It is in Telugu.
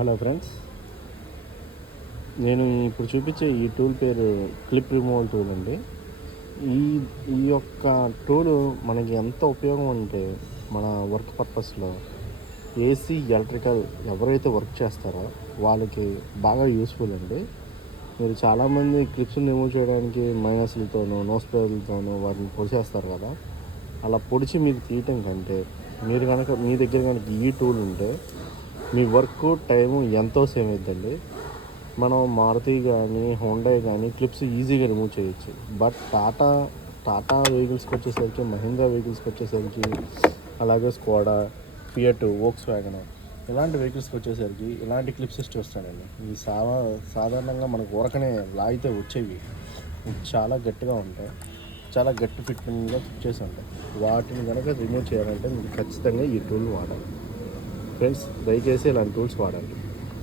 హలో ఫ్రెండ్స్, నేను ఇప్పుడు చూపించే ఈ టూల్ పేరు క్లిప్ రిమూవల్ టూల్ అండి. ఈ ఈ యొక్క టూల్ మనకి ఎంత ఉపయోగం అంటే, మన వర్క్ పర్పస్లో ఏసీ, ఎలక్ట్రికల్ ఎవరైతే వర్క్ చేస్తారో వాళ్ళకి బాగా యూస్ఫుల్ అండి. మీరు చాలామంది క్లిప్స్ని రిమూవ్ చేయడానికి మైనస్లతోనూ, నోస్ పేర్లతోనూ వాటిని పొడిచేస్తారు కదా. అలా పొడిచి మీరు తీయటం కంటే, మీ దగ్గర కనుక ఈ టూల్ ఉంటే మీ వర్క్ టైము ఎంతో సేవ్ అవుతుందండి. మనం మారుతి కానీ, హోండా కానీ క్లిప్స్ ఈజీగా రిమూవ్ చేయొచ్చు. బట్ టాటా వెహికల్స్కి వచ్చేసరికి, మహీంద్రా వెహికల్స్కి వచ్చేసరికి, అలాగే స్కోడా, ఫియట్, వోక్స్ వ్యాగన్ ఇలాంటి వెహికల్స్కి వచ్చేసరికి ఇలాంటి క్లిప్స్ చూస్తానండి. ఇవి సాధారణంగా మనకు ఊరకనే లాగితే వచ్చేవి. చాలా గట్టిగా ఉంటాయి, చాలా గట్టి ఫిట్టింగ్గా ఫిట్ చేసి ఉంటాయి. వాటిని కనుక రిమూవ్ చేయాలంటే మీరు ఖచ్చితంగా ఈ టూల్ వాడాలి ఫ్రెండ్స్. దయచేసి ఇలాంటి టూల్స్ వాడండి.